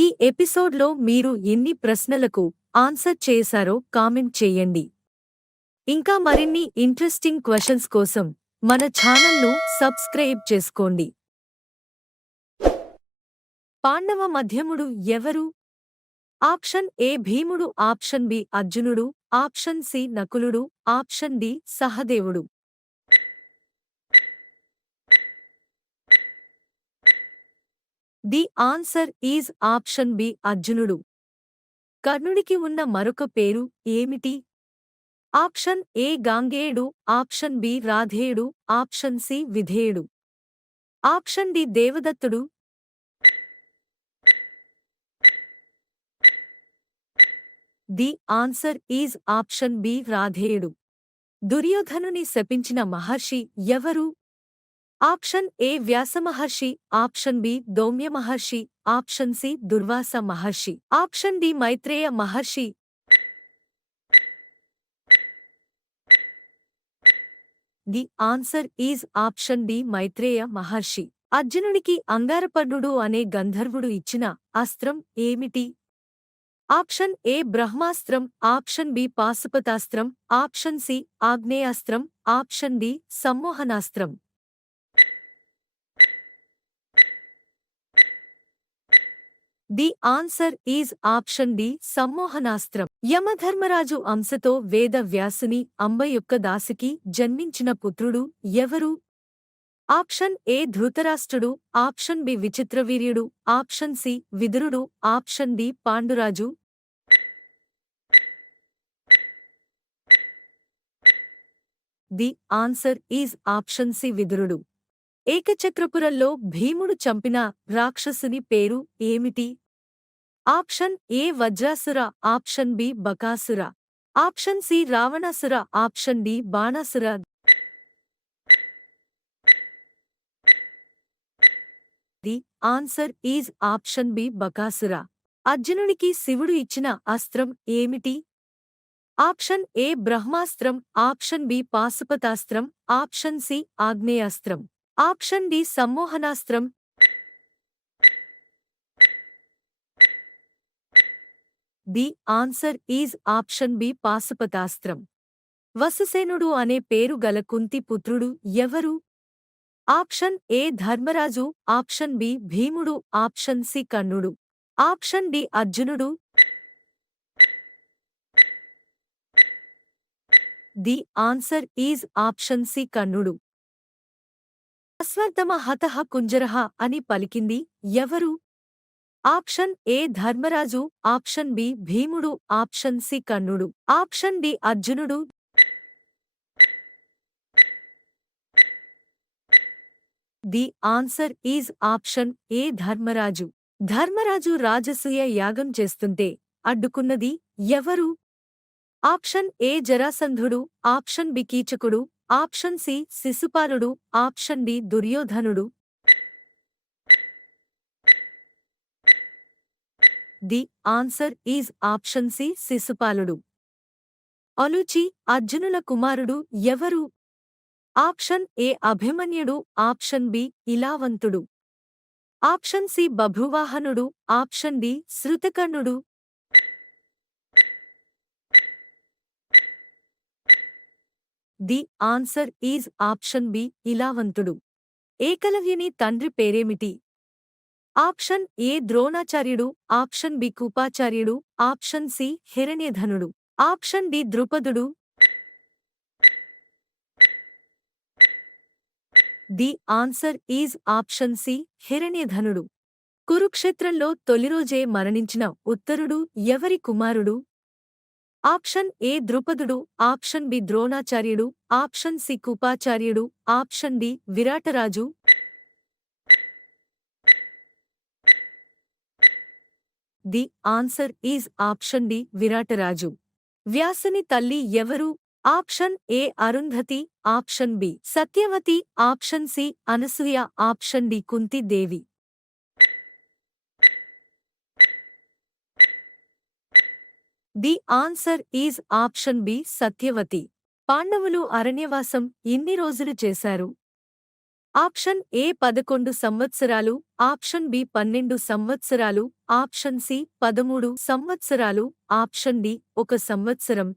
ఈ ఎపిసోడ్లో మీరు ఎన్ని ప్రశ్నలకు ఆన్సర్ చేశారో కామెంట్ చేయండి. ఇంకా మరిన్ని ఇంట్రెస్టింగ్ క్వశ్చన్స్ కోసం మన ఛానల్ను సబ్స్క్రైబ్ చేసుకోండి. పాండవ మధ్యముడు ఎవరు? ఆప్షన్ ఏ భీముడు, ఆప్షన్ బి అర్జునుడు, ఆప్షన్ సి నకులుడు, ఆప్షన్ డి సహదేవుడు. The answer is option B అర్జునుడు. కర్ణుడికి ఉన్న మరొక పేరు ఏమిటి? ఆప్షన్ ఏ గాంగేయుడు, ఆప్షన్ బి రాధేయుడు, ఆప్షన్ సి విధేయుడు, ఆప్షన్ డి దేవదత్తుడు. The answer is option B రాధేయుడు. దుర్యోధనుని శపించిన మహర్షి ఎవరు? ఆప్షన్ ఏ వ్యాసమహర్షి, option B Dhaumya Maharshi, option C Durvasa Maharshi, option D Maitreya Maharshi. The answer is option D Maitreya Maharshi. అర్జునుడికి అంగారపర్ణుడు అనే గంధర్వుడు ఇచ్చిన అస్త్రం ఏమిటి? ఆప్షన్ ఏ బ్రహ్మాస్త్రం, ఆప్షన్ బి పాశుపతాస్త్రం, ఆప్షన్ సి ఆగ్నేయాస్త్రం, ఆప్షన్ డి సమ్మోహనాస్త్రం. The answer is option D సమ్మోహనాస్త్రం. యమధర్మరాజు అంశతో వేద వ్యాసుని అంబ యొక్క దాసికి జన్మించిన పుత్రుడు ఎవరు? ఆప్షన్ ఏ ధృతరాష్ట్రుడు, ఆప్షన్ బి విచిత్రవీర్యుడు, ఆప్షన్ సి విదురుడు, ఆప్షన్ డి పాండురాజు. The answer is option C విదురుడు. ఏకచక్రపురంలో భీముడు చంపిన రాక్షసుని పేరు ఏమిటి? Option A Vajrasura, option B Bakasura, option C Ravanasura, option D Banasura. The answer is option B Bakasura. అర్జునుడికి శివుడు ఇచ్చిన అస్త్రం ఏమిటి? ఆప్షన్ ఏ బ్రహ్మాస్త్రం, ఆప్షన్ బి పాశుపతాస్త్రం, ఆప్షన్ సి ఆగ్నేయాస్త్రం, ఆప్షన్ డి సమ్మోహనాస్త్రం. The answer is option B పాశుపతాస్త్రం. వసుసేనుడు అనే పేరు గల కుంతి పుత్రుడు ఎవరు? ఆప్షన్ ఏ ధర్మరాజు, ఆప్షన్ బి భీముడు, ఆప్షన్ సి కర్ణుడు, ఆప్షన్ డి అర్జునుడు. The answer is option C కర్ణుడు. అశ్వత్థమ హతః కుంజరః అని పలికింది ఎవరు? ఆప్షన్ ఏ ధర్మరాజు, ఆప్షన్ బి భీముడు, ఆప్షన్ సి కర్ణుడు, ఆప్షన్ డి అర్జునుడు. The answer is option A ధర్మరాజు. ధర్మరాజు రాజసూయ యాగం చేస్తుంటే అడ్డుకున్నది ఎవరు? ఆప్షన్ ఏ జరాసంధుడు, ఆప్షన్ బి కీచకుడు, ఆప్షన్ సి శిశుపాలుడు, ఆప్షన్ డి దుర్యోధనుడు. The answer is option C శిశుపాలుడు. అలుచి అర్జునుల కుమారుడు ఎవరు? ఆప్షన్ ఏ అభిమన్యుడు, ఆప్షన్ బి ఇలావంతుడు, ఆప్షన్ సి బభ్రువాహనుడు, ఆప్షన్ డి శృతకర్ణుడు. The answer is option B ఇలావంతుడు. ఏకలవ్యుని తండ్రి పేరేమిటి? ఆప్షన్ ఏ ద్రోణాచార్యుడు, ఆప్షన్ బి కూపాచార్యుడు, ఆప్షన్ సి హిరణ్యధనుడు, ఆప్షన్ డి ద్రుపదుడు. The answer is option C హిరణ్యధనుడు. కురుక్షేత్రంలో తొలిరోజే మరణించిన ఉత్తరుడు ఎవరి కుమారుడు? ఆప్షన్ ఏ ద్రుపదుడు, ఆప్షన్ బి ద్రోణాచార్యుడు, ఆప్షన్ సి కూపాచార్యుడు, ఆప్షన్ డి విరాటరాజు. The answer is option D విరాటరాజు. వ్యాసుని తల్లి ఎవరు? Option A Arundhati, option B Satyavati, option C Anasuya, option D Kunti Devi. The answer is option B Satyavati. పాండవులు అరణ్యవాసం ఎన్ని రోజులు చేశారు? ఆప్షన్ ఏ 11 సంవత్సరాలు, ఆప్షన్ బి 12 సంవత్సరాలు, ఆప్షన్ సి 13 సంవత్సరాలు, ఆప్షన్ డి 1 సంవత్సరం.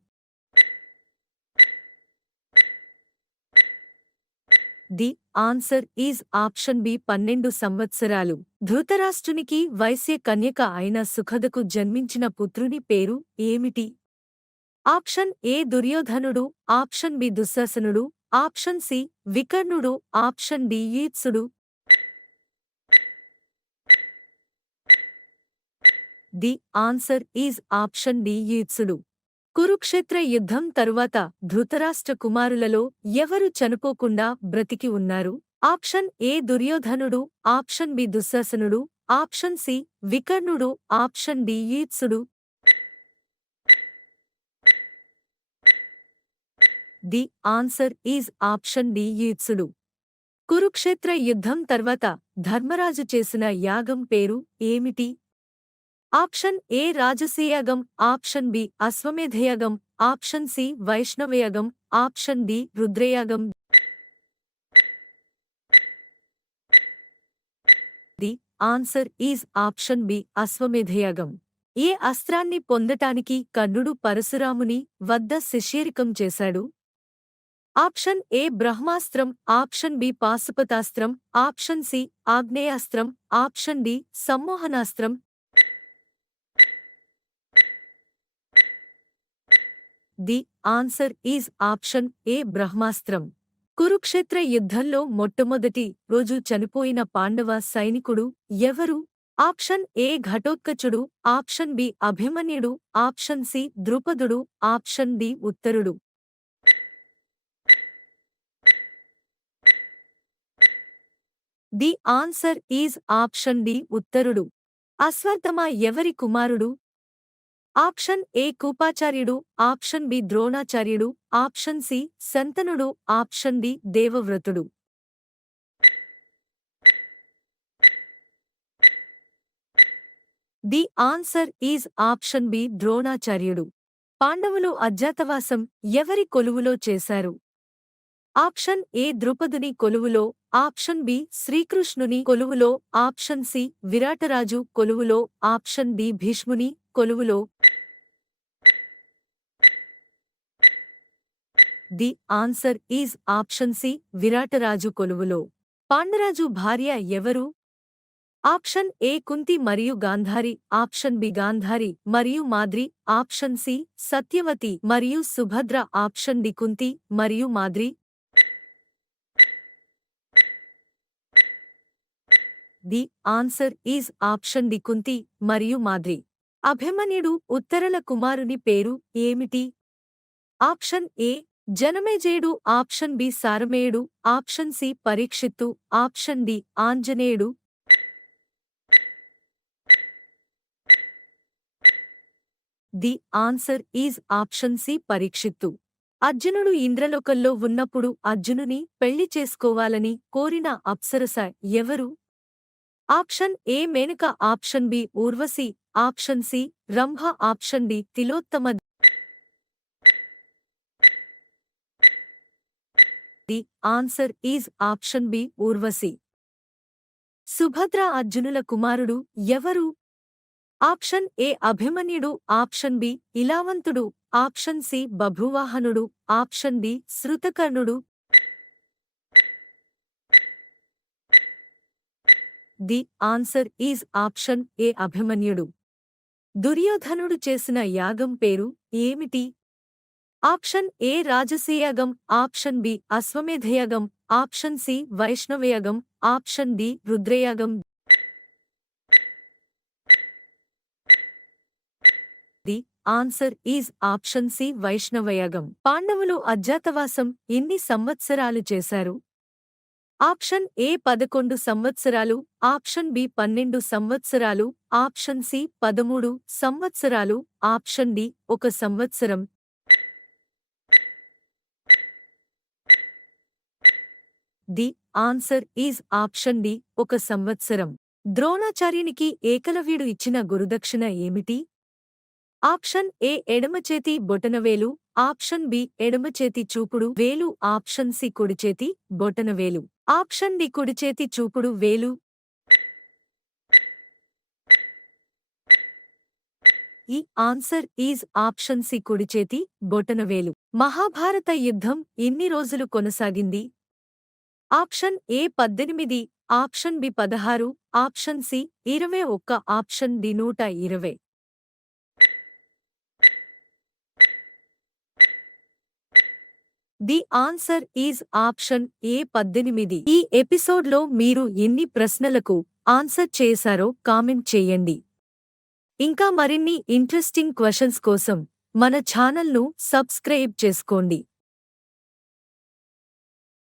The answer is option B 12 సంవత్సరాలు. ధృతరాష్ట్రునికి వైశ్య కన్యక అయిన సుఖదకు జన్మించిన పుత్రుని పేరు ఏమిటి? ఆప్షన్ ఏ దుర్యోధనుడు, ఆప్షన్ బి దుశ్శాసనుడు, ఆప్షన్ సి వికర్ణుడు, ఆప్షన్ డి ఈత్సుడు. The answer is option D ఈత్సుడు. కురుక్షేత్ర యుద్ధం తరువాత ధృతరాష్ట్ర కుమారులలో ఎవరు చనిపోకుండా బ్రతికి ఉన్నారు? ఆప్షన్ ఏ దుర్యోధనుడు, ఆప్షన్ బి దుశ్శాసనుడు, ఆప్షన్ సి వికర్ణుడు, ఆప్షన్ డి ఈత్సుడు. The answer is option D ఈత్సుడు. కురుక్షేత్ర యుద్ధం తర్వాత ధర్మరాజు చేసిన యాగం పేరు ఏమిటి? ఆప్షన్ ఏ రాజసీయాగం, ఆప్షన్ బి అశ్వమేధయాగం, ఆప్షన్ సి వైష్ణవయాగం, ఆప్షన్ డి రుద్రయాగం. The answer is option B అశ్వమేధయాగం. ఏ అస్త్రాన్ని పొందటానికి కర్ణుడు పరశురాముని వద్ద శిష్యరికం చేశాడు? ఆప్షన్ ఏ బ్రహ్మాస్త్రం, ఆప్షన్ బి పాశుపతాస్త్రం, ఆప్షన్ సి ఆగ్నేయాస్త్రం, ఆప్షన్ డి సమ్మోహనాస్త్రం. The answer is option A బ్రహ్మాస్త్రం. కురుక్షేత్ర యుద్ధంలో మొట్టమొదటి రోజు చనిపోయిన పాండవ సైనికుడు ఎవరు? ఆప్షన్ ఏ ఘటోత్కచుడు, ఆప్షన్ బి అభిమన్యుడు, ఆప్షన్ సి ద్రుపదుడు, ఆప్షన్ డి ఉత్తరుడు. The answer is option D ఉత్తరుడు. అశ్వత్థామ ఎవరి కుమారుడు? ఆప్షన్ ఏ కూపాచార్యుడు, ఆప్షన్ బి ద్రోణాచార్యుడు, ఆప్షన్ సి శంతనుడు, ఆప్షన్ డి దేవవ్రతుడు. The answer is option B ద్రోణాచార్యుడు. పాండవులు అజ్ఞాతవాసం ఎవరి కొలువులో చేశారు? ఆప్షన్ ఏ ద్రుపదుని కొలువులో, ఆప్షన్ బి శ్రీకృష్ణుని కొలువులో, ఆప్షన్ సి విరాటరాజు కొలువులో, ఆప్షన్ డి భీష్ముని కొలువులో. The answer is option C విరాటరాజు కొలువులో. పాండరాజు భార్య ఎవరు? ఆప్షన్ ఏ కుంతి మరియు గాంధారి, ఆప్షన్ బి గాంధారి మరియు మాద్రి, ఆప్షన్ సి సత్యవతి మరియు సుభద్ర, ఆప్షన్ డి కుంతి మరియు Madri. The answer is option D Kunti మరియు మాద్రి. అభిమన్యుడు ఉత్తరల కుమారుని పేరు ఏమిటి? ఆప్షన్ ఏ జనమేజయుడు, ఆప్షన్ బి సారమేయుడు, ఆప్షన్ సి పరీక్షిత్తు, ఆప్షన్ డి ఆంజనేయుడు. The answer is option C పరీక్షిత్తు. అర్జునుడు ఇంద్రలోకంలో ఉన్నప్పుడు అర్జునుని పెళ్లి చేసుకోవాలని కోరిన అప్సరస ఎవరు? Option A Menaka, option B Urvashi, option C Rambha, option D Tilottama. The answer is option B Urvashi. Subhadra అర్జునుల కుమారుడు ఎవరు? ఆప్షన్ ఏ అభిమన్యుడు, ఆప్షన్ బి ఇలావంతుడు, ఆప్షన్ సి బభ్రువాహనుడు, ఆప్షన్ డి శృతకర్ణుడు. The answer is option A అభిమన్యుడు. దుర్యోధనుడు చేసిన యాగం పేరు ఏమిటి? ఆప్షన్ ఏ రాజసీయాగం, ఆప్షన్ బి అశ్వమేధయాగం, ఆప్షన్ సి వైష్ణవయాగం, ఆప్షన్ డి రుద్రయాగం. The answer is option C వైష్ణవయాగం. పాండవులు అజ్ఞాతవాసం ఎన్ని సంవత్సరాలు చేశారు? ఆప్షన్ ఏ 11 సంవత్సరాలు, ఆప్షన్ బి 12 సంవత్సరాలు, ఆప్షన్ సి 13 సంవత్సరాలు, ఆప్షన్ డి 1 సంవత్సరం. The answer is option D 1 సంవత్సరం. ద్రోణాచార్యునికి ఏకలవ్యుడు ఇచ్చిన గురుదక్షిణ ఏమిటి? ఆప్షన్ ఏ ఎడమచేతి బొటనవేలు, ఆప్షన్ బి ఎడమచేతి చూపుడు వేలు, ఆప్షన్ సి కుడిచేతి బొటనవేలు, ఆప్షన్ డి కుడిచేతి చూపుడు వేలు. ఈ ఆన్సర్ ఈజ్ ఆప్షన్ సి కుడిచేతి బొటనవేలు. మహాభారత యుద్ధం ఎన్ని రోజులు కొనసాగింది? Option A 18, option B 16, option C 21, option D 120. The answer is option A 18. ఈ ఎపిసోడ్లో మీరు ఎన్ని ప్రశ్నలకు ఆన్సర్ చేశారో కామెంట్ చేయండి. ఇంకా మరిన్ని ఇంట్రెస్టింగ్ క్వశ్చన్స్ కోసం మన ఛానల్ను సబ్స్క్రైబ్ చేసుకోండి.